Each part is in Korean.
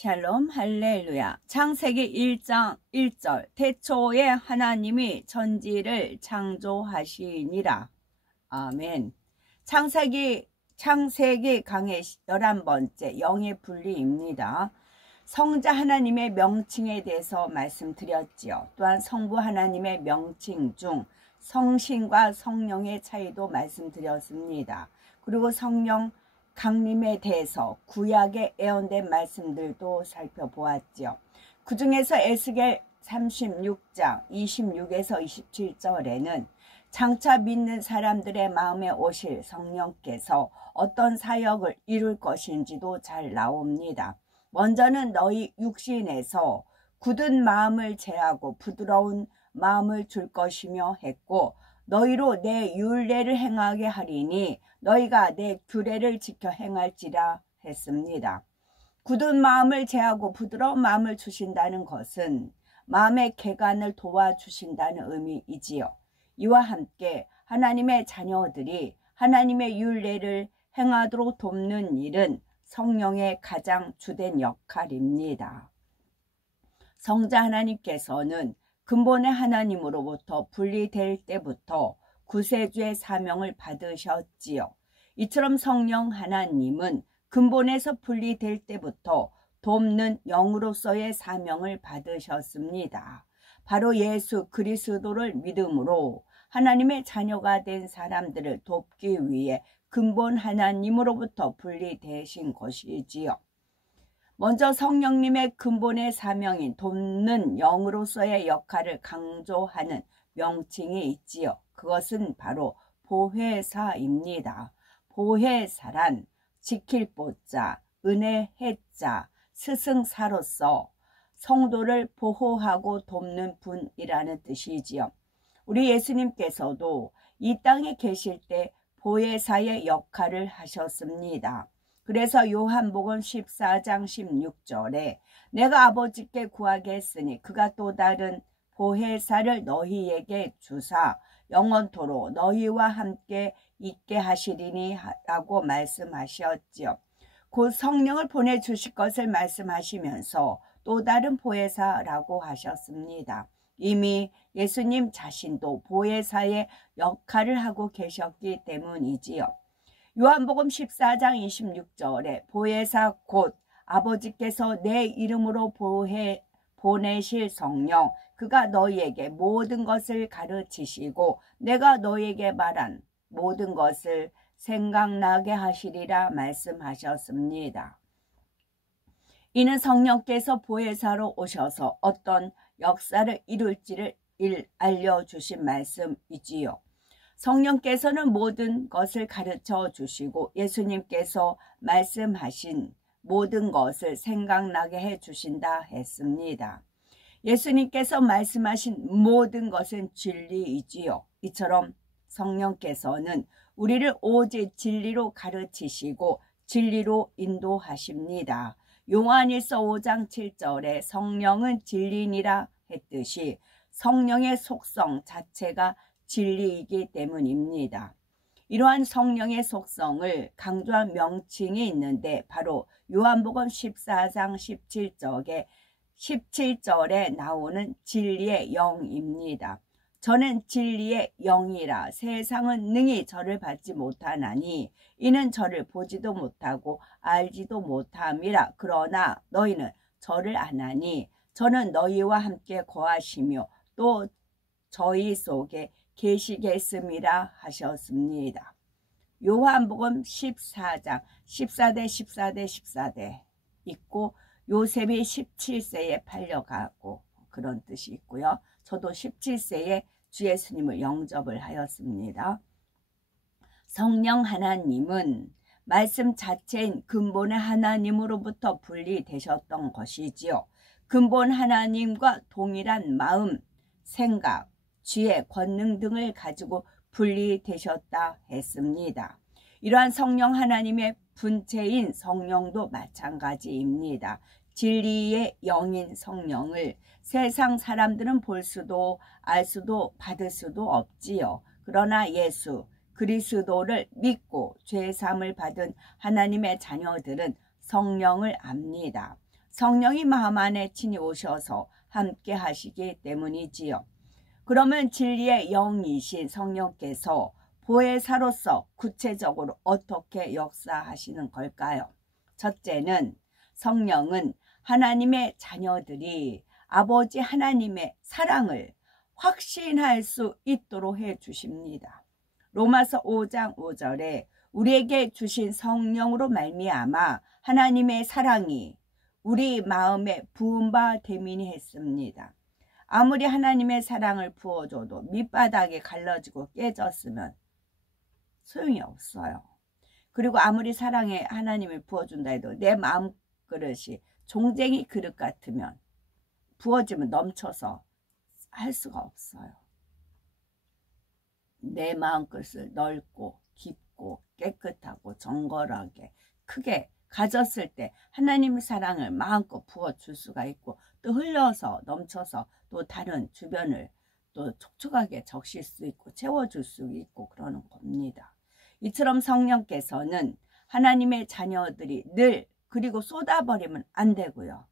샬롬 할렐루야. 창세기 1장 1절 태초에 하나님이 천지를 창조하시니라. 아멘. 창세기 강의 11번째 영의 분리입니다. 성자 하나님의 명칭에 대해서 말씀드렸지요. 또한 성부 하나님의 명칭 중 성신과 성령의 차이도 말씀드렸습니다. 그리고 성령 강림에 대해서 구약에 예언된 말씀들도 살펴보았죠. 그 중에서 에스겔 36장 26에서 27절에는 장차 믿는 사람들의 마음에 오실 성령께서 어떤 사역을 이룰 것인지도 잘 나옵니다. 먼저는 너희 육신에서 굳은 마음을 제하고 부드러운 마음을 줄 것이며 했고, 너희로 내 율례를 행하게 하리니 너희가 내 규례를 지켜 행할지라 했습니다. 굳은 마음을 제하고 부드러운 마음을 주신다는 것은 마음의 개간을 도와주신다는 의미이지요. 이와 함께 하나님의 자녀들이 하나님의 율례를 행하도록 돕는 일은 성령의 가장 주된 역할입니다. 성자 하나님께서는 근본의 하나님으로부터 분리될 때부터 구세주의 사명을 받으셨지요. 이처럼 성령 하나님은 근본에서 분리될 때부터 돕는 영으로서의 사명을 받으셨습니다. 바로 예수 그리스도를 믿음으로 하나님의 자녀가 된 사람들을 돕기 위해 근본 하나님으로부터 분리되신 것이지요. 먼저 성령님의 근본의 사명인 돕는 영으로서의 역할을 강조하는 명칭이 있지요. 그것은 바로 보혜사입니다. 보혜사란 지킬 보자, 은혜 해자, 스승사로서 성도를 보호하고 돕는 분이라는 뜻이지요. 우리 예수님께서도 이 땅에 계실 때 보혜사의 역할을 하셨습니다. 그래서 요한복음 14장 16절에 내가 아버지께 구하겠으니 그가 또 다른 보혜사를 너희에게 주사 영원토록 너희와 함께 있게 하시리니 라고 말씀하셨지요. 곧 성령을 보내주실 것을 말씀하시면서 또 다른 보혜사라고 하셨습니다. 이미 예수님 자신도 보혜사의 역할을 하고 계셨기 때문이지요. 요한복음 14장 26절에 보혜사 곧 아버지께서 내 이름으로 보내실 성령 그가 너희에게 모든 것을 가르치시고 내가 너희에게 말한 모든 것을 생각나게 하시리라 말씀하셨습니다. 이는 성령께서 보혜사로 오셔서 어떤 역사를 이룰지를 알려주신 말씀이지요. 성령께서는 모든 것을 가르쳐 주시고 예수님께서 말씀하신 모든 것을 생각나게 해 주신다 했습니다. 예수님께서 말씀하신 모든 것은 진리이지요. 이처럼 성령께서는 우리를 오직 진리로 가르치시고 진리로 인도하십니다. 요한일서 5장 7절에 성령은 진리니라 했듯이 성령의 속성 자체가 진리이기 때문입니다. 이러한 성령의 속성을 강조한 명칭이 있는데 바로 요한복음 14장 17절에 나오는 진리의 영입니다. 저는 진리의 영이라 세상은 능히 저를 받지 못하나니 이는 저를 보지도 못하고 알지도 못함이라. 그러나 너희는 저를 아나니 저는 너희와 함께 거하시며 또 저희 속에 계시겠습니다 하셨습니다. 요한복음 14장 14대 있고 요셉이 17세에 팔려가고 그런 뜻이 있고요. 저도 17세에 주 예수님을 영접을 하였습니다. 성령 하나님은 말씀 자체인 근본의 하나님으로부터 분리되셨던 것이지요. 근본 하나님과 동일한 마음, 생각, 지혜, 권능 등을 가지고 분리되셨다 했습니다. 이러한 성령 하나님의 분체인 성령도 마찬가지입니다. 진리의 영인 성령을 세상 사람들은 볼 수도 알 수도 받을 수도 없지요. 그러나 예수 그리스도를 믿고 죄사함을 받은 하나님의 자녀들은 성령을 압니다. 성령이 마음 안에 친히 오셔서 함께 하시기 때문이지요. 그러면 진리의 영이신 성령께서 보혜사로서 구체적으로 어떻게 역사하시는 걸까요? 첫째는 성령은 하나님의 자녀들이 아버지 하나님의 사랑을 확신할 수 있도록 해 주십니다. 로마서 5장 5절에 우리에게 주신 성령으로 말미암아 하나님의 사랑이 우리 마음에 부은 바 되미니 했습니다. 아무리 하나님의 사랑을 부어줘도 밑바닥에 갈라지고 깨졌으면 소용이 없어요. 그리고 아무리 사랑에 하나님을 부어준다 해도 내 마음그릇이 종쟁이 그릇 같으면 부어지면 넘쳐서 할 수가 없어요. 내 마음그릇을 넓고 깊고 깨끗하고 정결하게 크게 가졌을 때 하나님의 사랑을 마음껏 부어줄 수가 있고 또 흘러서 넘쳐서 또 다른 주변을 또 촉촉하게 적실 수 있고 채워줄 수 있고 그러는 겁니다. 이처럼 성령께서는 하나님의 자녀들이 늘 그리고 쏟아버리면 안 되고요.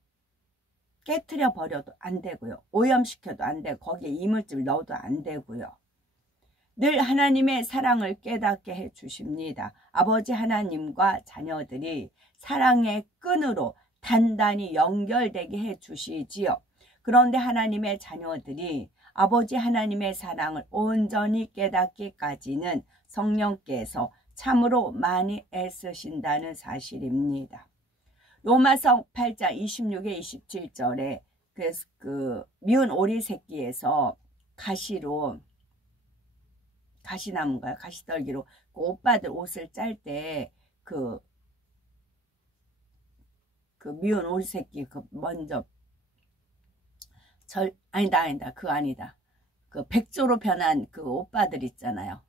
깨트려 버려도 안 되고요. 오염시켜도 안 되고 거기에 이물질 넣어도 안 되고요. 늘 하나님의 사랑을 깨닫게 해 주십니다. 아버지 하나님과 자녀들이 사랑의 끈으로 단단히 연결되게 해 주시지요. 그런데 하나님의 자녀들이 아버지 하나님의 사랑을 온전히 깨닫기까지는 성령께서 참으로 많이 애쓰신다는 사실입니다. 로마서 8장 26에 27절에 그 미운 오리 새끼에서 가시나무인가요? 가시떨기로 그 오빠들 옷을 짤 때 그 미운 오리 새끼 먼저 아니다 그거 아니다. 그 백조로 변한 그 오빠들 있잖아요.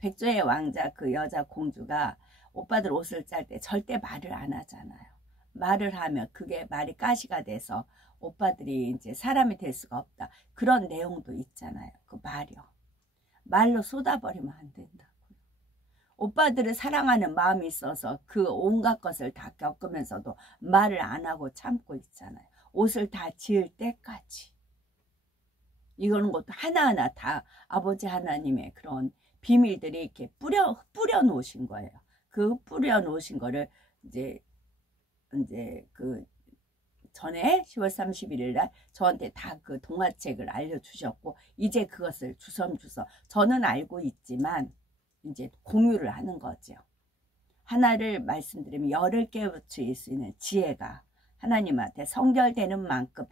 백조의 왕자 그 여자 공주가 오빠들 옷을 짤 때 절대 말을 안 하잖아요. 말을 하면 그게 말이 가시가 돼서 오빠들이 이제 사람이 될 수가 없다. 그런 내용도 있잖아요. 그 말로 쏟아버리면 안 된다고요. 오빠들을 사랑하는 마음이 있어서 그 온갖 것을 다 겪으면서도 말을 안 하고 참고 있잖아요. 옷을 다 지을 때까지. 이거는 것도 하나하나 다 아버지 하나님의 그런 비밀들이 이렇게 뿌려 놓으신 거예요. 그 뿌려 놓으신 거를 이제 그 전에 10월 31일 날 저한테 다 그 동화책을 알려주셨고 이제 그것을 주섬주섬 저는 알고 있지만 이제 공유를 하는 거죠. 하나를 말씀드리면 열을 깨우칠 수 있는 지혜가 하나님한테 성결되는 만큼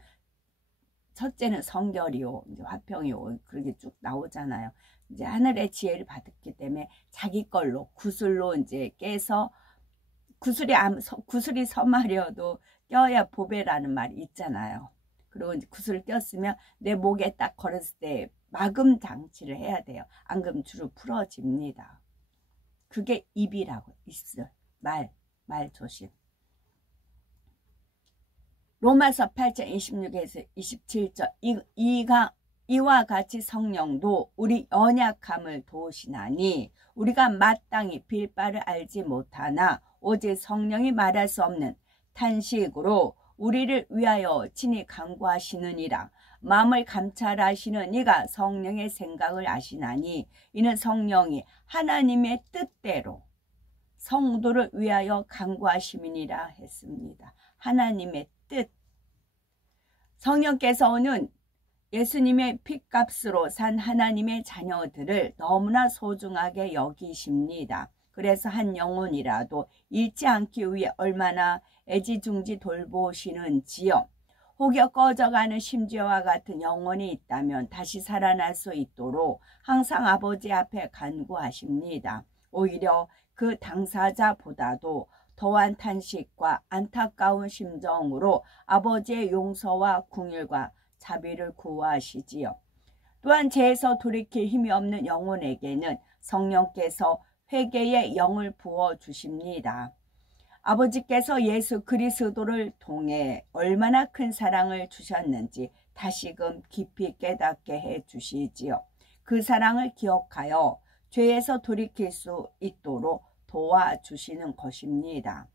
첫째는 성결이요, 이제 화평이요, 그렇게 쭉 나오잖아요. 이제 하늘의 지혜를 받았기 때문에 자기 걸로 구슬로 이제 깨서 구슬이 섬하려도 껴야 보배라는 말이 있잖아요. 그리고 이제 구슬을 꼈으면 내 목에 딱 걸었을 때 마금 장치를 해야 돼요. 안 그러면 주로 풀어집니다. 그게 입이라고 있어요. 말 조심. 로마서 8장 26에서 27절 이와 같이 성령도 우리 연약함을 도우시나니 우리가 마땅히 빌 바를 알지 못하나 오직 성령이 말할 수 없는 탄식으로 우리를 위하여 친히 간구하시느니라. 마음을 감찰하시는 이가 성령의 생각을 아시나니 이는 성령이 하나님의 뜻대로 성도를 위하여 간구하심이니라 했습니다. 하나님의 뜻. 성령께서는 예수님의 핏값으로 산 하나님의 자녀들을 너무나 소중하게 여기십니다. 그래서 한 영혼이라도 잃지 않기 위해 얼마나 애지중지 돌보시는지요. 혹여 꺼져가는 심지어와 같은 영혼이 있다면 다시 살아날 수 있도록 항상 아버지 앞에 간구하십니다. 오히려 그 당사자보다도 더한 탄식과 안타까운 심정으로 아버지의 용서와 긍휼과 자비를 구하시지요. 또한 죄에서 돌이킬 힘이 없는 영혼에게는 성령께서 회개의 영을 부어주십니다. 아버지께서 예수 그리스도를 통해 얼마나 큰 사랑을 주셨는지 다시금 깊이 깨닫게 해주시지요. 그 사랑을 기억하여 죄에서 돌이킬 수 있도록 도와주시는 것입니다.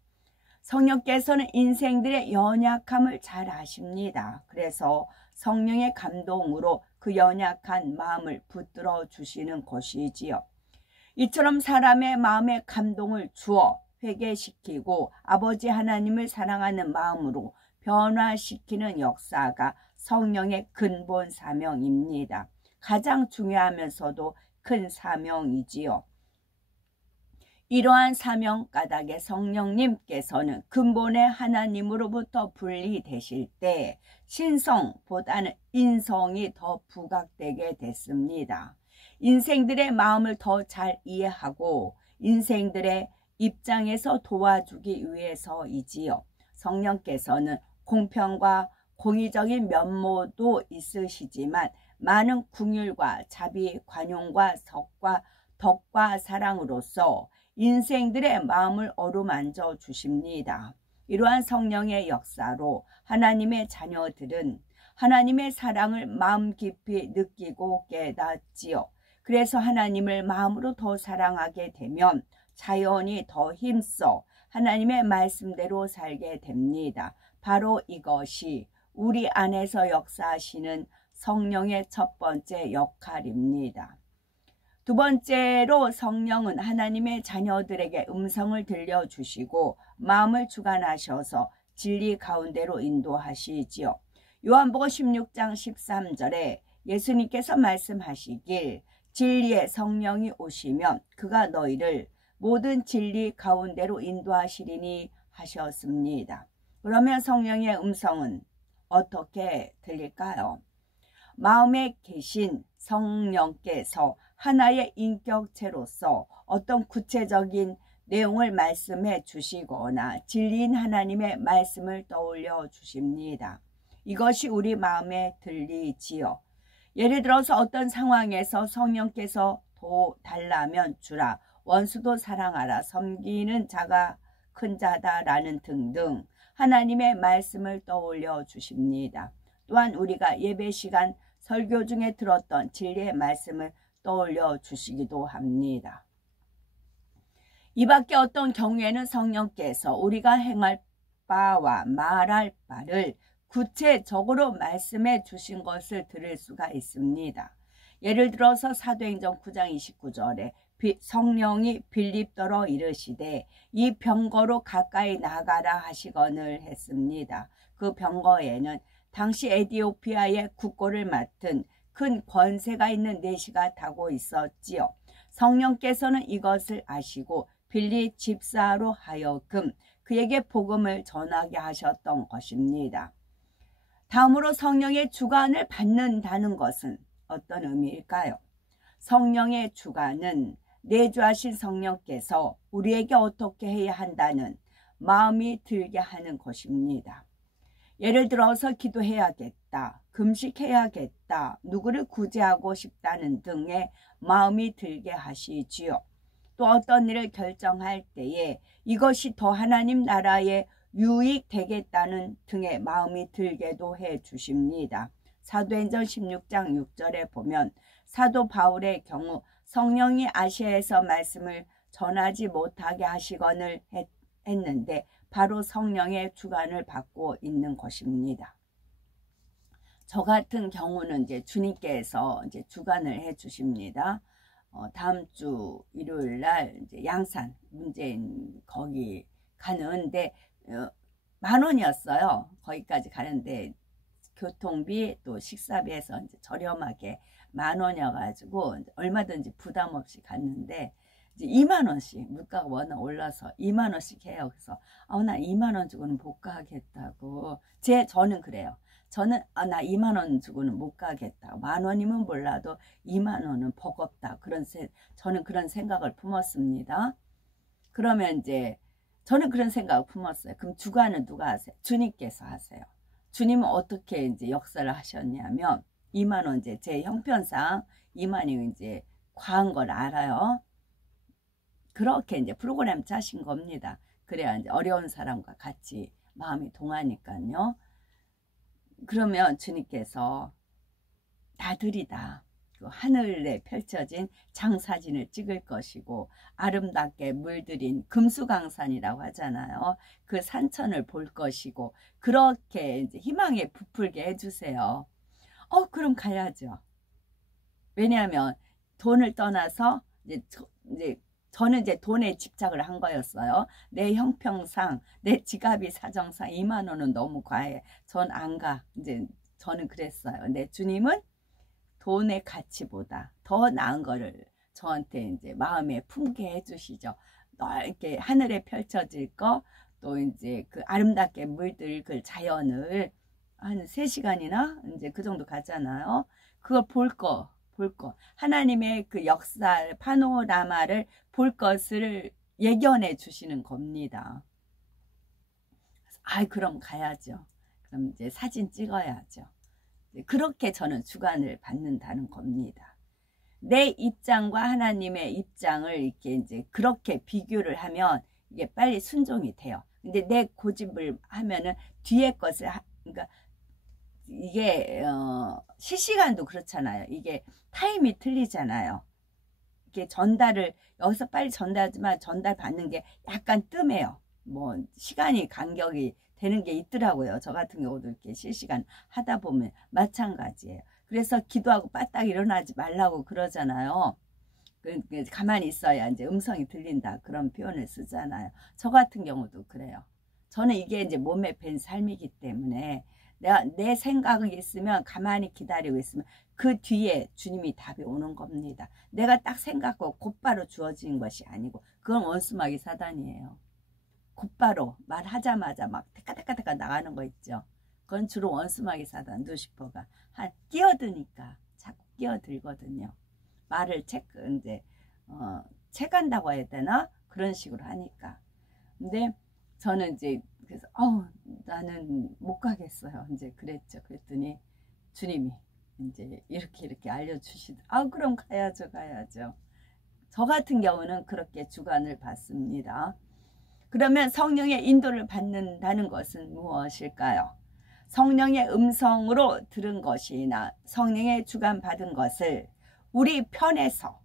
성령께서는 인생들의 연약함을 잘 아십니다. 그래서 성령의 감동으로 그 연약한 마음을 붙들어 주시는 것이지요. 이처럼 사람의 마음에 감동을 주어 회개시키고 아버지 하나님을 사랑하는 마음으로 변화시키는 역사가 성령의 근본 사명입니다. 가장 중요하면서도 큰 사명이지요. 이러한 사명 까닭에 성령님께서는 근본의 하나님으로부터 분리되실 때 신성보다는 인성이 더 부각되게 됐습니다. 인생들의 마음을 더 잘 이해하고 인생들의 입장에서 도와주기 위해서이지요. 성령께서는 공평과 공의적인 면모도 있으시지만 많은 긍휼과 자비, 관용과 덕과 사랑으로서 인생들의 마음을 어루만져 주십니다. 이러한 성령의 역사로 하나님의 자녀들은 하나님의 사랑을 마음 깊이 느끼고 깨닫지요. 그래서 하나님을 마음으로 더 사랑하게 되면 자연히 더 힘써 하나님의 말씀대로 살게 됩니다. 바로 이것이 우리 안에서 역사하시는 성령의 첫 번째 역할입니다. 두 번째로 성령은 하나님의 자녀들에게 음성을 들려주시고 마음을 주관하셔서 진리 가운데로 인도하시지요. 요한복음 16장 13절에 예수님께서 말씀하시길 진리의 성령이 오시면 그가 너희를 모든 진리 가운데로 인도하시리니 하셨습니다. 그러면 성령의 음성은 어떻게 들릴까요? 마음에 계신 성령께서 하나의 인격체로서 어떤 구체적인 내용을 말씀해 주시거나 진리인 하나님의 말씀을 떠올려 주십니다. 이것이 우리 마음에 들리지요. 예를 들어서 어떤 상황에서 성령께서 도 달라면 주라, 원수도 사랑하라, 섬기는 자가 큰 자다라는 등등 하나님의 말씀을 떠올려 주십니다. 또한 우리가 예배 시간 설교 중에 들었던 진리의 말씀을 떠올려 주시기도 합니다. 이 밖에 어떤 경우에는 성령께서 우리가 행할 바와 말할 바를 구체적으로 말씀해 주신 것을 들을 수가 있습니다. 예를 들어서 사도행전 9장 29절에 성령이 빌립더러 이르시되 이 병거로 가까이 나가라 하시거늘 했습니다. 그 병거에는 당시 에티오피아의 국고를 맡은 큰 권세가 있는 내시가 타고 있었지요. 성령께서는 이것을 아시고 빌립 집사로 하여금 그에게 복음을 전하게 하셨던 것입니다. 다음으로 성령의 주관을 받는다는 것은 어떤 의미일까요? 성령의 주관은 내주하신 성령께서 우리에게 어떻게 해야 한다는 마음이 들게 하는 것입니다. 예를 들어서 기도해야겠다, 금식해야겠다, 누구를 구제하고 싶다는 등의 마음이 들게 하시지요. 또 어떤 일을 결정할 때에 이것이 더 하나님 나라에 유익되겠다는 등의 마음이 들게도 해 주십니다. 사도행전 16장 6절에 보면 사도 바울의 경우 성령이 아시아에서 말씀을 전하지 못하게 하시거늘 했는데 바로 성령의 주관을 받고 있는 것입니다. 저 같은 경우는 이제 주님께서 이제 주관을 해 주십니다. 다음 주 일요일 날 이제 양산 문재인 거기 가는데 10,000원이었어요. 거기까지 가는데 교통비 또 식사비에서 이제 저렴하게 10,000원이어가지고 얼마든지 부담 없이 갔는데 이제 20,000원씩 물가가 워낙 올라서 20,000원씩 해요. 그래서 나 20,000원 주고는 못 가겠다고. 저는 그래요. 저는 나 20,000원 주고는 못 가겠다. 10,000원이면 몰라도 20,000원은 버겁다. 저는 그런 생각을 품었습니다. 그러면 이제 저는 그런 생각을 품었어요. 그럼 주관은 누가 하세요? 주님께서 하세요. 주님은 어떻게 이제 역사를 하셨냐면 20,000원 이제 제 형편상 20,000원이 이제 과한 걸 알아요. 그렇게 이제 프로그램 짜신 겁니다. 그래야 이제 어려운 사람과 같이 마음이 동하니까요. 그러면 주님께서 다 드리다. 그 하늘에 펼쳐진 장사진을 찍을 것이고 아름답게 물들인 금수강산이라고 하잖아요. 그 산천을 볼 것이고 그렇게 이제 희망에 부풀게 해주세요. 그럼 가야죠. 왜냐하면 돈을 떠나서 저는 이제 돈에 집착을 한 거였어요. 내 형평상, 내 지갑이 사정상 2만 원은 너무 과해. 전 안 가. 이제 저는 그랬어요. 근데 주님은 돈의 가치보다 더 나은 거를 저한테 이제 마음에 품게 해주시죠. 넓게 하늘에 펼쳐질 거, 또 이제 그 아름답게 물들 그 자연을 한 3시간이나 이제 그 정도 가잖아요. 그걸 볼 거. 하나님의 그 역사 파노라마를 볼 것을 예견해 주시는 겁니다. 그럼 가야죠. 그럼 이제 사진 찍어야죠. 그렇게 저는 주관을 받는다는 겁니다. 내 입장과 하나님의 입장을 이렇게 이제 그렇게 비교를 하면 이게 빨리 순종이 돼요. 근데 내 고집을 하면은 뒤에 것을 그러니까 이게 실시간도 그렇잖아요. 이게 타임이 틀리잖아요. 이게 전달을 여기서 빨리 전달하지만 전달 받는 게 약간 뜸해요. 뭐 시간이 간격이 되는 게 있더라고요. 저 같은 경우도 이렇게 실시간 하다 보면 마찬가지예요. 그래서 기도하고 빠딱 일어나지 말라고 그러잖아요. 가만히 있어야 이제 음성이 들린다 그런 표현을 쓰잖아요. 저 같은 경우도 그래요. 저는 이게 이제 몸에 밴 삶이기 때문에 내 생각이 있으면 가만히 기다리고 있으면 그 뒤에 주님이 답이 오는 겁니다. 내가 딱 생각하고 곧바로 주어진 것이 아니고 그건 원수마귀 사단이에요. 곧바로 말하자마자 막 테카테카테카 나가는 거 있죠. 그건 주로 원수마귀 사단 루시퍼가 끼어드니까 자꾸 끼어들거든요. 말을 체간다고 해야 되나? 그런 식으로 하니까. 근데 저는 이제 그래서 나는 못 가겠어요. 이제 그랬죠. 그랬더니 주님이 이제 이렇게 알려주시더라고요. 그럼 가야죠. 저 같은 경우는 그렇게 주관을 받습니다. 그러면 성령의 인도를 받는다는 것은 무엇일까요? 성령의 음성으로 들은 것이나 성령의 주관 받은 것을 우리 편에서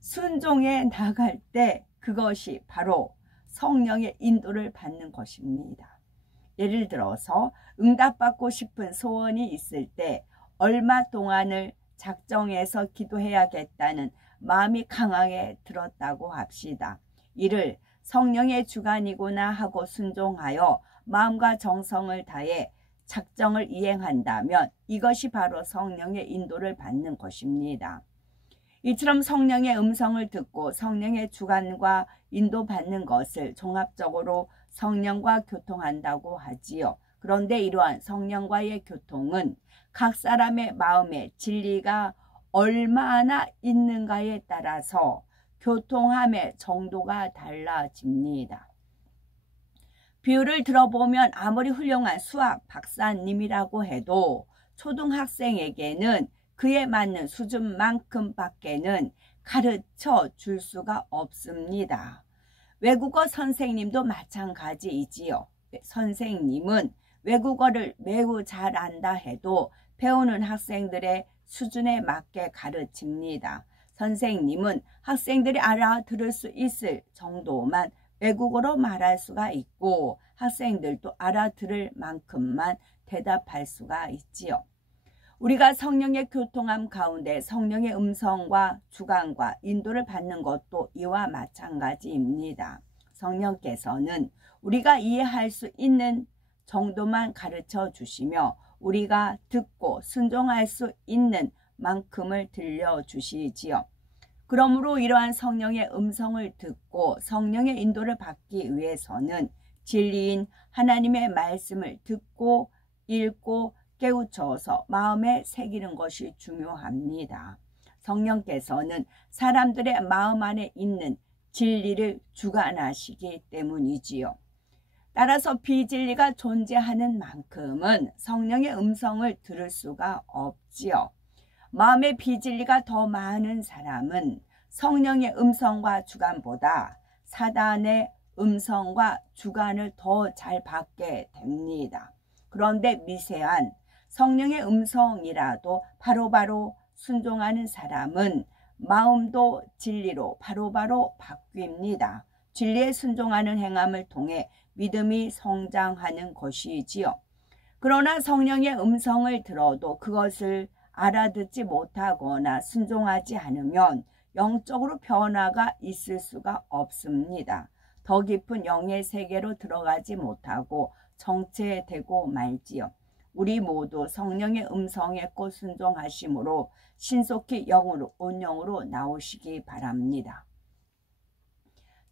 순종해 나갈 때 그것이 바로 성령의 인도를 받는 것입니다. 예를 들어서 응답받고 싶은 소원이 있을 때 얼마 동안을 작정해서 기도해야겠다는 마음이 강하게 들었다고 합시다. 이를 성령의 주관이구나 하고 순종하여 마음과 정성을 다해 작정을 이행한다면 이것이 바로 성령의 인도를 받는 것입니다. 이처럼 성령의 음성을 듣고 성령의 주관과 인도받는 것을 종합적으로 성령과 교통한다고 하지요. 그런데 이러한 성령과의 교통은 각 사람의 마음에 진리가 얼마나 있는가에 따라서 교통함의 정도가 달라집니다. 비유를 들어보면 아무리 훌륭한 수학 박사님이라고 해도 초등학생에게는 그에 맞는 수준만큼밖에는 가르쳐 줄 수가 없습니다. 외국어 선생님도 마찬가지이지요. 선생님은 외국어를 매우 잘 안다 해도 배우는 학생들의 수준에 맞게 가르칩니다. 선생님은 학생들이 알아들을 수 있을 정도만 외국어로 말할 수가 있고 학생들도 알아들을 만큼만 대답할 수가 있지요. 우리가 성령의 교통함 가운데 성령의 음성과 주관과 인도를 받는 것도 이와 마찬가지입니다. 성령께서는 우리가 이해할 수 있는 정도만 가르쳐 주시며 우리가 듣고 순종할 수 있는 만큼을 들려주시지요. 그러므로 이러한 성령의 음성을 듣고 성령의 인도를 받기 위해서는 진리인 하나님의 말씀을 듣고 읽고 깨우쳐서 마음에 새기는 것이 중요합니다. 성령께서는 사람들의 마음 안에 있는 진리를 주관하시기 때문이지요. 따라서 비진리가 존재하는 만큼은 성령의 음성을 들을 수가 없지요. 마음의 비진리가 더 많은 사람은 성령의 음성과 주관보다 사단의 음성과 주관을 더 잘 받게 됩니다. 그런데 미세한 성령의 음성이라도 바로바로 순종하는 사람은 마음도 진리로 바로바로 바뀝니다. 진리에 순종하는 행함을 통해 믿음이 성장하는 것이지요. 그러나 성령의 음성을 들어도 그것을 알아듣지 못하거나 순종하지 않으면 영적으로 변화가 있을 수가 없습니다. 더 깊은 영의 세계로 들어가지 못하고 정체되고 말지요. 우리 모두 성령의 음성에 꼭 순종하심으로 신속히 영으로 온영으로 나오시기 바랍니다.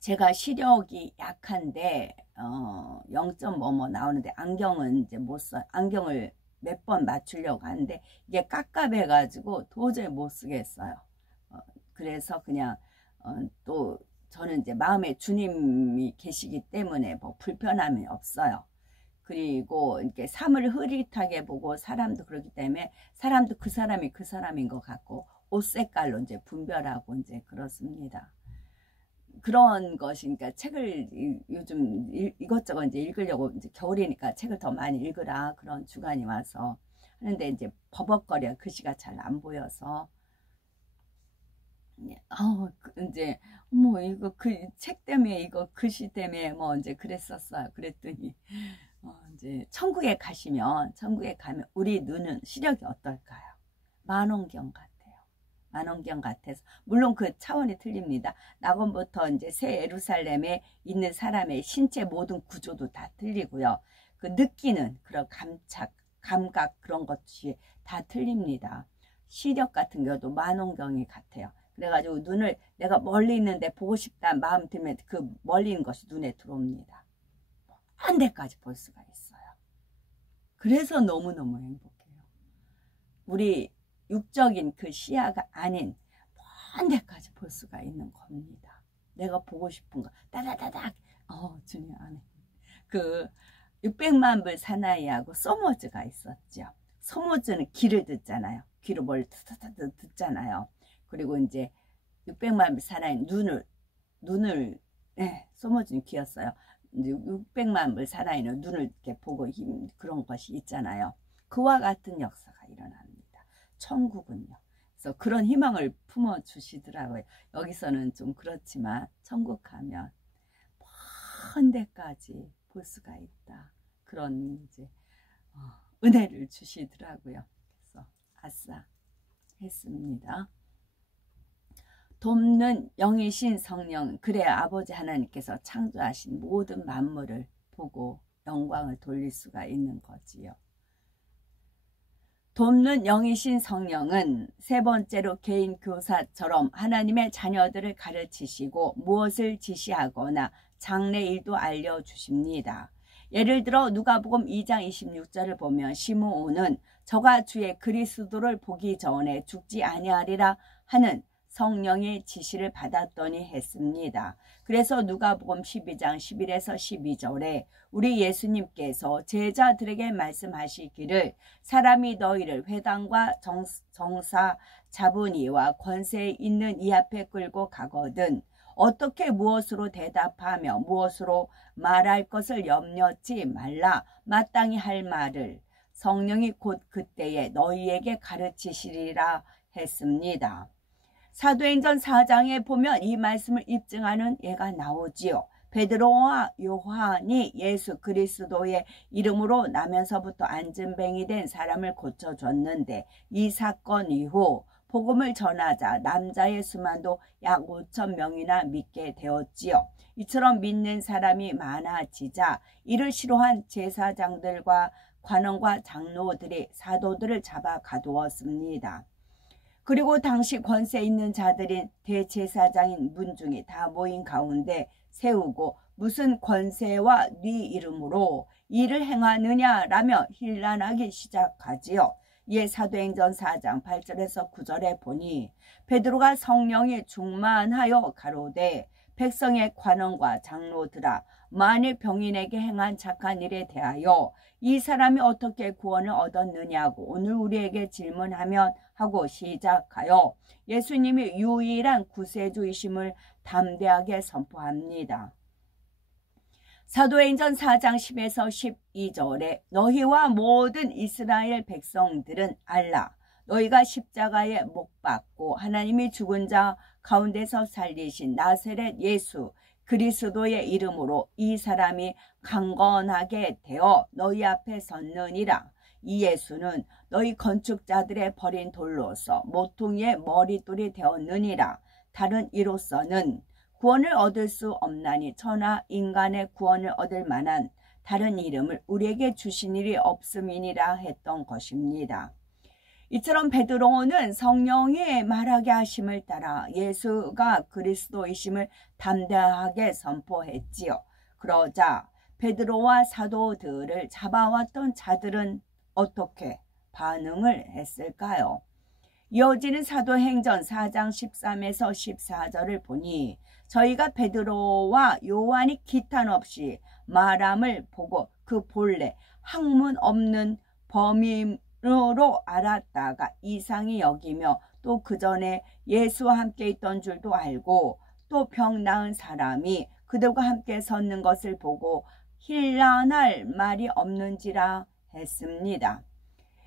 제가 시력이 약한데 0.뭐뭐 나오는데 안경은 이제 못 써요. 안경을 몇 번 맞추려고 하는데 이게 깝깝해 가지고 도저히 못 쓰겠어요. 그래서 그냥 또 저는 이제 마음에 주님이 계시기 때문에 뭐 불편함이 없어요. 그리고 이렇게 삶을 흐릿하게 보고 사람도 그렇기 때문에 사람도 그 사람이 그 사람인 것 같고 옷 색깔로 이제 분별하고 이제 그렇습니다. 그런 것이니까 책을 요즘 이것저것 이제 읽으려고 이제 겨울이니까 책을 더 많이 읽으라 그런 주간이 와서 하는데 이제 버벅거려 글씨가 잘 안 보여서 이제 뭐 이거 그 책 때문에 이거 글씨 때문에 뭐 이제 그랬었어요. 그랬더니 이제 천국에 가면 우리 눈은 시력이 어떨까요? 만원경 같아요. 만원경 같아서 물론 그 차원이 틀립니다. 낙원부터 이제 새 예루살렘에 있는 사람의 신체 모든 구조도 다 틀리고요. 그 느끼는 그런 감각 그런 것이 다 틀립니다. 시력 같은 경우도 만원경이 같아요. 그래가지고 눈을 내가 멀리 있는데 보고 싶다는 마음 들면 그 멀리 있는 것이 눈에 들어옵니다. 한 데까지 볼 수가 있어요. 그래서 너무너무 행복해요. 우리 육적인 그 시야가 아닌 먼 데까지 볼 수가 있는 겁니다. 내가 보고 싶은 거 따다다닥 주님 안에 그 600만 불 사나이하고 소모즈가 있었죠. 소모즈는 귀를 듣잖아요. 귀로 뭘 듣잖아요. 그리고 이제 600만 불 사나이 눈을 소모즈는 귀였어요. 이제 600만 불 사나이는 눈을 이렇게 보고 그런 것이 있잖아요. 그와 같은 역사가 일어납니다. 천국은요. 그래서 그런 희망을 품어 주시더라고요. 여기서는 좀 그렇지만 천국 가면 먼 데까지 볼 수가 있다. 그런 이제 은혜를 주시더라고요. 그래서 아싸 했습니다. 돕는 영이신 성령, 그래야 아버지 하나님께서 창조하신 모든 만물을 보고 영광을 돌릴 수가 있는 거지요. 돕는 영이신 성령은 세 번째로 개인 교사처럼 하나님의 자녀들을 가르치시고 무엇을 지시하거나 장래 일도 알려주십니다. 예를 들어 누가복음 2장 26절을 보면 시므온은 저가 주의 그리스도를 보기 전에 죽지 아니하리라 하는 성령의 지시를 받았더니 했습니다. 그래서 누가복음 12장 11에서 12절에 우리 예수님께서 제자들에게 말씀하시기를 사람이 너희를 회당과 정사 잡은 이와 권세에 있는 이 앞에 끌고 가거든 어떻게 무엇으로 대답하며 무엇으로 말할 것을 염려치 말라. 마땅히 할 말을 성령이 곧 그때에 너희에게 가르치시리라 했습니다. 사도행전 4장에 보면 이 말씀을 입증하는 예가 나오지요. 베드로와 요한이 예수 그리스도의 이름으로 나면서부터 안진뱅이 된 사람을 고쳐줬는데 이 사건 이후 복음을 전하자 남자의 수만도 약 5,000명이나 믿게 되었지요. 이처럼 믿는 사람이 많아지자 이를 싫어한 제사장들과 관원과 장로들이 사도들을 잡아 가두었습니다. 그리고 당시 권세 있는 자들인 대제사장인 문중이 다 모인 가운데 세우고 무슨 권세와 네 이름으로 일을 행하느냐라며 힐난하기 시작하지요. 이에 사도행전 4장 8절에서 9절에 보니 베드로가 성령에 충만하여 가로되 백성의 관원과 장로들아 만일 병인에게 행한 착한 일에 대하여 이 사람이 어떻게 구원을 얻었느냐고 오늘 우리에게 질문하면 하고 시작하여 예수님이 유일한 구세주이심을 담대하게 선포합니다. 사도행전 4장 10에서 12절에 너희와 모든 이스라엘 백성들은 알라 너희가 십자가에 못 박고 하나님이 죽은 자 가운데서 살리신 나사렛 예수 그리스도의 이름으로 이 사람이 강건하게 되어 너희 앞에 섰느니라. 이 예수는 너희 건축자들의 버린 돌로서 모퉁이의 머릿돌이 되었느니라. 다른 이로서는 구원을 얻을 수 없나니 천하 인간의 구원을 얻을 만한 다른 이름을 우리에게 주신 일이 없음이니라 했던 것입니다. 이처럼 베드로는 성령이 말하게 하심을 따라 예수가 그리스도이심을 담대하게 선포했지요. 그러자 베드로와 사도들을 잡아왔던 자들은 어떻게 반응을 했을까요? 이어지는 사도행전 4장 13에서 14절을 보니 저희가 베드로와 요한이 기탄 없이 말함을 보고 그 본래 학문 없는 범인으로 알았다가 이상히 여기며 또 그 전에 예수와 함께 있던 줄도 알고 또 병 나은 사람이 그들과 함께 섰는 것을 보고 힐난할 말이 없는지라 했습니다.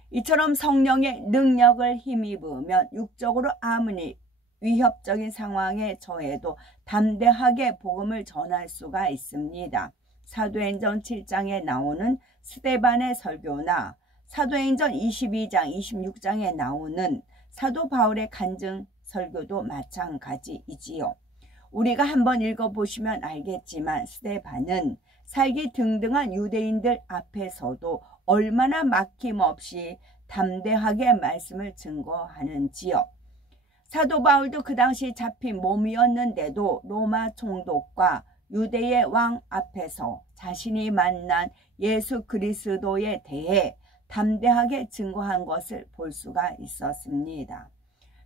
이처럼 성령의 능력을 힘입으면 육적으로 아무리 위협적인 상황에 처해도 담대하게 복음을 전할 수가 있습니다. 사도행전 7장에 나오는 스데반의 설교나 사도행전 22장, 26장에 나오는 사도 바울의 간증 설교도 마찬가지이지요. 우리가 한번 읽어보시면 알겠지만 스데반은 살기 등등한 유대인들 앞에서도 얼마나 막힘없이 담대하게 말씀을 증거하는지요. 사도 바울도 그 당시 잡힌 몸이었는데도 로마 총독과 유대의 왕 앞에서 자신이 만난 예수 그리스도에 대해 담대하게 증거한 것을 볼 수가 있었습니다.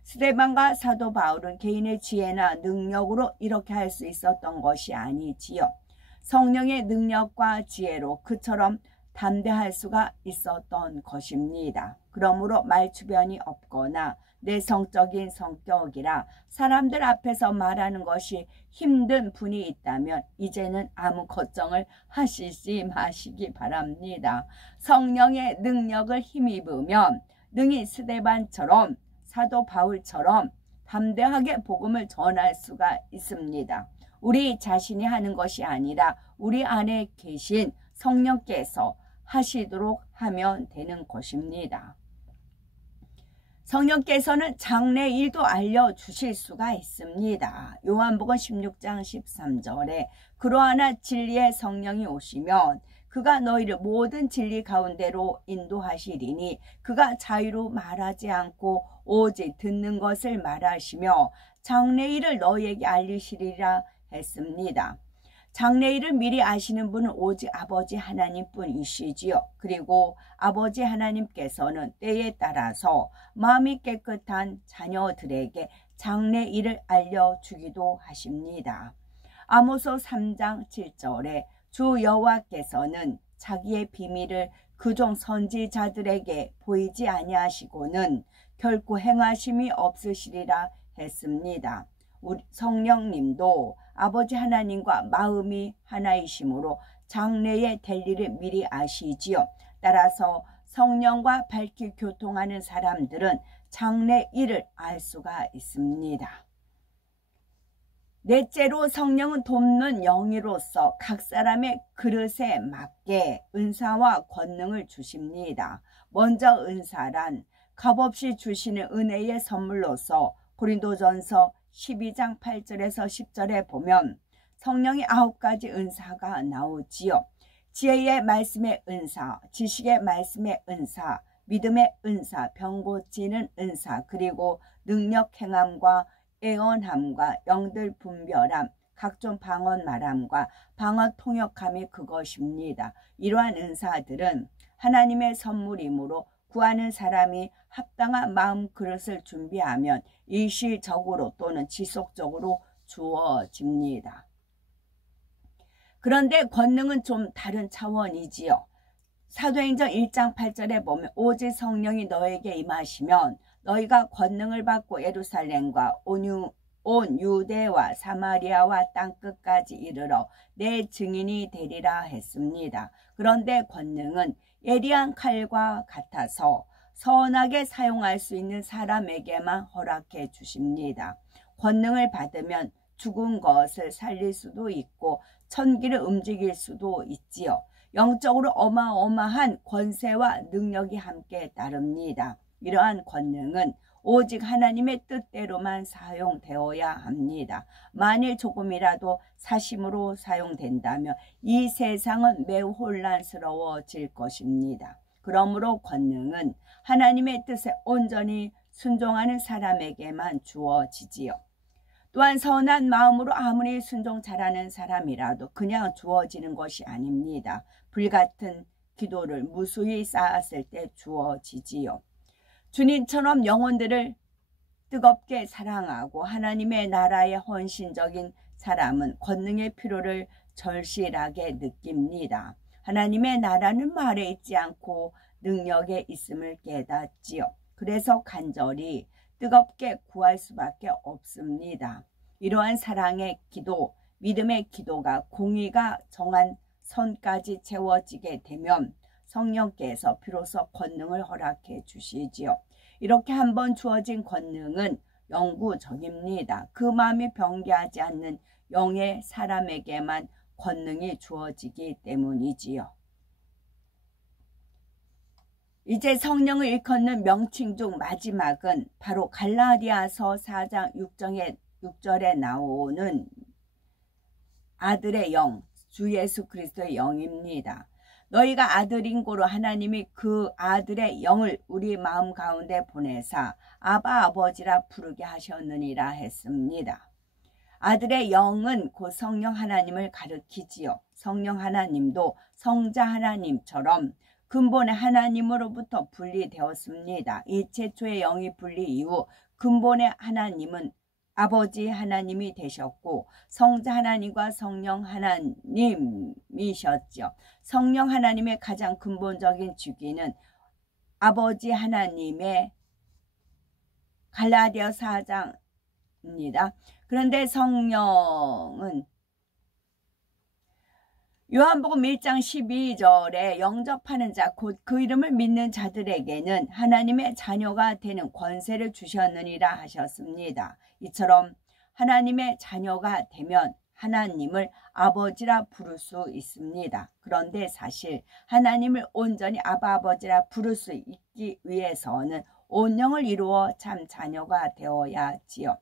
스데반과 사도 바울은 개인의 지혜나 능력으로 이렇게 할 수 있었던 것이 아니지요. 성령의 능력과 지혜로 그처럼 담대할 수가 있었던 것입니다. 그러므로 말주변이 없거나 내성적인 성격이라 사람들 앞에서 말하는 것이 힘든 분이 있다면 이제는 아무 걱정을 하시지 마시기 바랍니다. 성령의 능력을 힘입으면 능히 스데반처럼 사도 바울처럼 담대하게 복음을 전할 수가 있습니다. 우리 자신이 하는 것이 아니라 우리 안에 계신 성령께서 하시도록 하면 되는 것입니다. 성령께서는 장래일도 알려주실 수가 있습니다. 요한복음 16장 13절에 그러하나 진리의 성령이 오시면 그가 너희를 모든 진리 가운데로 인도하시리니 그가 자유로 말하지 않고 오직 듣는 것을 말하시며 장래일을 너희에게 알리시리라 했습니다. 장래일을 미리 아시는 분은 오직 아버지 하나님뿐이시지요. 그리고 아버지 하나님께서는 때에 따라서 마음이 깨끗한 자녀들에게 장래일을 알려주기도 하십니다. 아모스 3장 7절에 주 여호와께서는 자기의 비밀을 그종 선지자들에게 보이지 아니하시고는 결코 행하심이 없으시리라 했습니다. 우리 성령님도 아버지 하나님과 마음이 하나이심으로 장래에 될 일을 미리 아시지요. 따라서 성령과 밝히 교통하는 사람들은 장래 일을 알 수가 있습니다. 넷째로 성령은 돕는 영이로서 각 사람의 그릇에 맞게 은사와 권능을 주십니다. 먼저 은사란 값없이 주시는 은혜의 선물로서 고린도전서 12장 8절에서 10절에 보면 성령의 9가지 은사가 나오지요. 지혜의 말씀의 은사, 지식의 말씀의 은사, 믿음의 은사, 병 고치는 은사, 그리고 능력 행함과 애언함과 영들 분별함, 각종 방언 말함과 방언 통역함이 그것입니다. 이러한 은사들은 하나님의 선물이므로 구하는 사람이 합당한 마음 그릇을 준비하면 일시적으로 또는 지속적으로 주어집니다. 그런데 권능은 좀 다른 차원이지요. 사도행전 1장 8절에 보면 오직 성령이 너에게 임하시면 너희가 권능을 받고 예루살렘과 온 유대와 사마리아와 땅끝까지 이르러 내 증인이 되리라 했습니다. 그런데 권능은 예리한 칼과 같아서 선하게 사용할 수 있는 사람에게만 허락해 주십니다. 권능을 받으면 죽은 것을 살릴 수도 있고 천기를 움직일 수도 있지요. 영적으로 어마어마한 권세와 능력이 함께 따릅니다. 이러한 권능은 오직 하나님의 뜻대로만 사용되어야 합니다. 만일 조금이라도 사심으로 사용된다면 이 세상은 매우 혼란스러워질 것입니다. 그러므로 권능은 하나님의 뜻에 온전히 순종하는 사람에게만 주어지지요. 또한 선한 마음으로 아무리 순종 잘하는 사람이라도 그냥 주어지는 것이 아닙니다. 불같은 기도를 무수히 쌓았을 때 주어지지요. 주님처럼 영혼들을 뜨겁게 사랑하고 하나님의 나라에 헌신적인 사람은 권능의 필요를 절실하게 느낍니다. 하나님의 나라는 말에 있지 않고 능력에 있음을 깨닫지요. 그래서 간절히 뜨겁게 구할 수밖에 없습니다. 이러한 사랑의 기도, 믿음의 기도가 공의가 정한 선까지 채워지게 되면 성령께서 비로소 권능을 허락해 주시지요. 이렇게 한번 주어진 권능은 영구적입니다. 그 마음이 변개하지 않는 영의 사람에게만 권능이 주어지기 때문이지요. 이제 성령을 일컫는 명칭 중 마지막은 바로 갈라디아서 4장 6절에 나오는 아들의 영, 주 예수 그리스도의 영입니다. 너희가 아들인 고로 하나님이 그 아들의 영을 우리 마음 가운데 보내사 아바 아버지라 부르게 하셨느니라 했습니다. 아들의 영은 곧 성령 하나님을 가리키지요. 성령 하나님도 성자 하나님처럼 근본의 하나님으로부터 분리되었습니다. 이 최초의 영이 분리 이후 근본의 하나님은 아버지 하나님이 되셨고 성자 하나님과 성령 하나님이셨죠. 성령 하나님의 가장 근본적인 주기는 아버지 하나님의 갈라디아 4장입니다. 그런데 성령은 요한복음 1장 12절에 영접하는 자 곧 그 이름을 믿는 자들에게는 하나님의 자녀가 되는 권세를 주셨느니라 하셨습니다. 이처럼 하나님의 자녀가 되면 하나님을 아버지라 부를 수 있습니다. 그런데 사실 하나님을 온전히 아바 아버지라 부를 수 있기 위해서는 온영을 이루어 참 자녀가 되어야지요.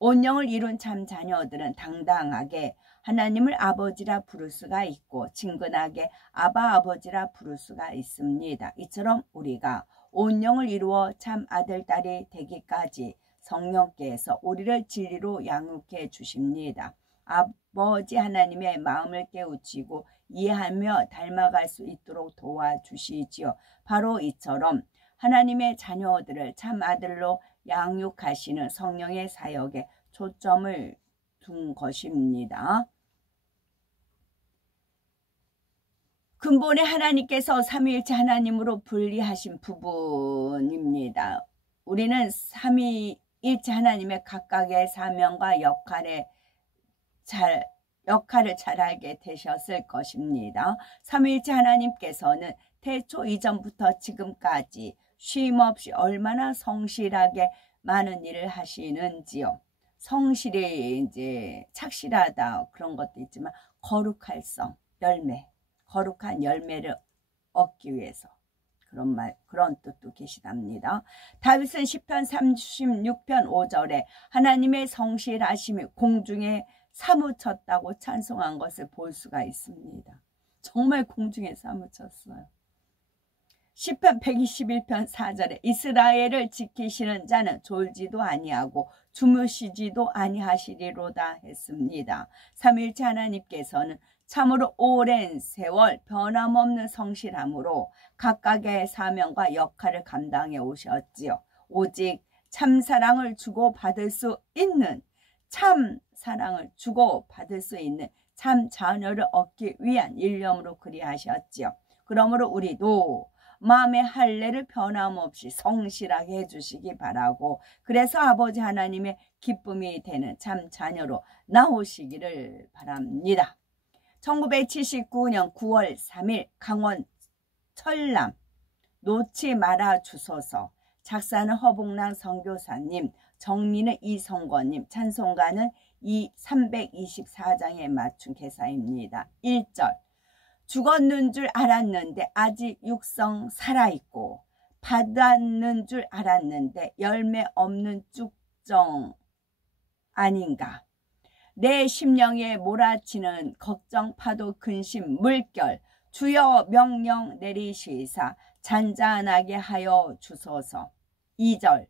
온영을 이룬 참 자녀들은 당당하게 하나님을 아버지라 부를 수가 있고 친근하게 아바 아버지라 부를 수가 있습니다. 이처럼 우리가 온영을 이루어 참 아들 딸이 되기까지 성령께서 우리를 진리로 양육해 주십니다. 아버지 하나님의 마음을 깨우치고 이해하며 닮아갈 수 있도록 도와주시지요. 바로 이처럼 하나님의 자녀들을 참 아들로 양육하시는 성령의 사역에 초점을 둔 것입니다. 근본에 하나님께서 삼위일체 하나님으로 분리하신 부분입니다. 우리는 삼위일체 하나님의 각각의 사명과 역할을 잘 알게 되셨을 것입니다. 삼위일체 하나님께서는 태초 이전부터 지금까지 쉼없이 얼마나 성실하게 많은 일을 하시는지요. 성실이 이제 착실하다 그런 것도 있지만 거룩할 성, 열매, 거룩한 열매를 얻기 위해서 그런 뜻도 계시답니다. 다윗은 시편 36편 5절에 하나님의 성실하심이 공중에 사무쳤다고 찬송한 것을 볼 수가 있습니다. 정말 공중에 사무쳤어요. 시편 121편 4절에 이스라엘을 지키시는 자는 졸지도 아니하고 주무시지도 아니하시리로다 했습니다. 삼위일체 하나님께서는 참으로 오랜 세월 변함없는 성실함으로 각각의 사명과 역할을 감당해 오셨지요. 오직 참 사랑을 주고받을 수 있는 참 자녀를 얻기 위한 일념으로 그리하셨지요. 그러므로 우리도 마음의 할례를 변함없이 성실하게 해주시기 바라고 그래서 아버지 하나님의 기쁨이 되는 참 자녀로 나오시기를 바랍니다. 1979년 9월 3일 강원 철남 놓지 말아 주소서. 작사는 허복랑 선교사님, 정리는 이성권님, 찬송가는 이 324장에 맞춘 개사입니다. 1절. 죽었는 줄 알았는데 아직 육성 살아있고, 받았는 줄 알았는데 열매 없는 쭉정 아닌가. 내 심령에 몰아치는 걱정 파도 근심 물결, 주여 명령 내리시사 잔잔하게 하여 주소서. 2절.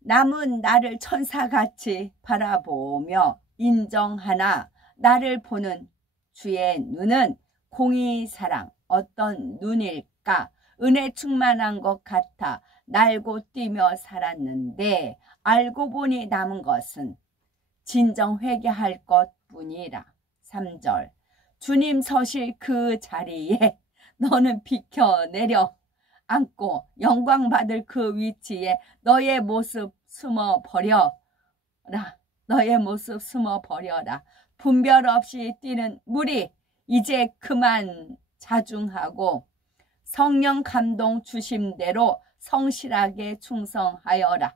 남은 나를 천사같이 바라보며 인정하나 나를 보는 주의 눈은 공의 사랑 어떤 눈일까. 은혜 충만한 것 같아 날고 뛰며 살았는데 알고 보니 남은 것은 진정 회개할 것뿐이라. 3절. 주님 서실 그 자리에 너는 비켜 내려 앉고 영광 받을 그 위치에 너의 모습 숨어 버려라. 너의 모습 숨어 버려라. 분별 없이 뛰는 무리 이제 그만 자중하고 성령 감동 주심대로 성실하게 충성하여라.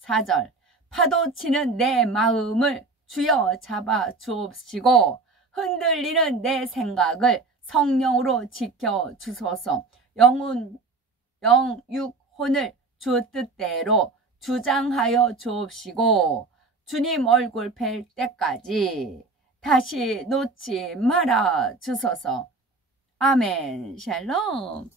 4절. 파도 치는 내 마음을 주여 잡아 주옵시고 흔들리는 내 생각을 성령으로 지켜 주소서. 영육혼을 주 뜻대로 주장하여 주옵시고 주님 얼굴 뵐 때까지 다시 놓지 말아 주소서. 아멘. 샬롬.